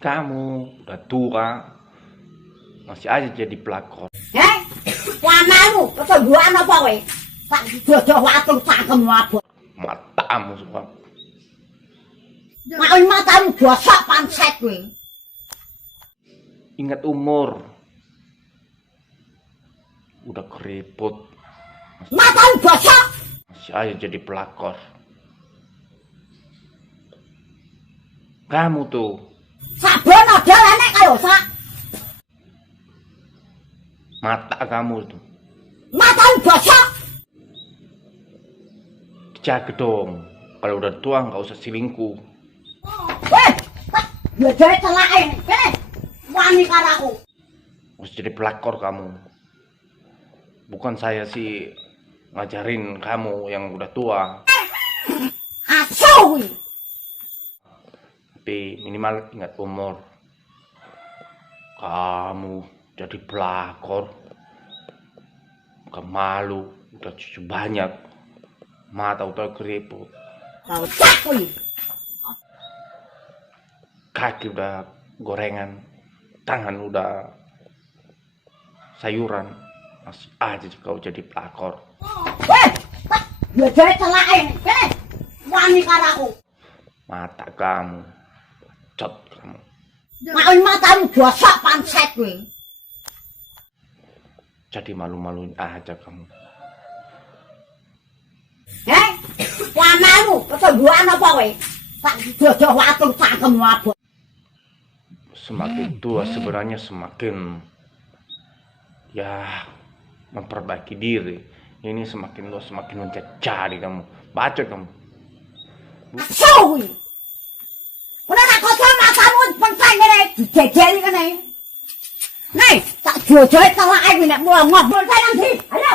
Kamu udah tua, masih aja jadi pelakor. Wamamu, keteguan apa kowe? Tak jodoh watu cangkem apa? Matamu semua. Mak matamu gosok panset kowe. Ingat umur. Udah keriput. Matamu gosok. Masih aja jadi pelakor. Kamu tuh. Sabun odol enek karo sak. Mata kamu tuh. Matamu gosok. Jaga dong. Kalau udah tua nggak usah selingkuh. Ya jadi celake. Wani karo aku. Harus jadi pelakor kamu. Bukan saya sih ngajarin kamu yang udah tua. Asu. Tapi minimal ingat umur. Kamu jadi pelakor. Bukan malu. Udah cucu banyak. Mata udah keriput. Kaki udah gorengan. Tangan udah sayuran. Masih aja kau jadi pelakor. Ya jadi celake. Wani karo aku. Mata kamu. Cot kamu. Mak matamu gosok panset kowe. Jadi malu-maluin aja kamu. Wamamu, keteguan apa kowe? Tak jodoh watu cangkem apa? Semakin tua sebenarnya semakin ya memperbaiki diri. Ini semakin tua semakin mencari kamu. Bacot kamu. Asu. Udah nak kotor matamu penting ngene dijejeli kene. Nih, tak jodoh telake nek mlongok nang ndi? Ayo.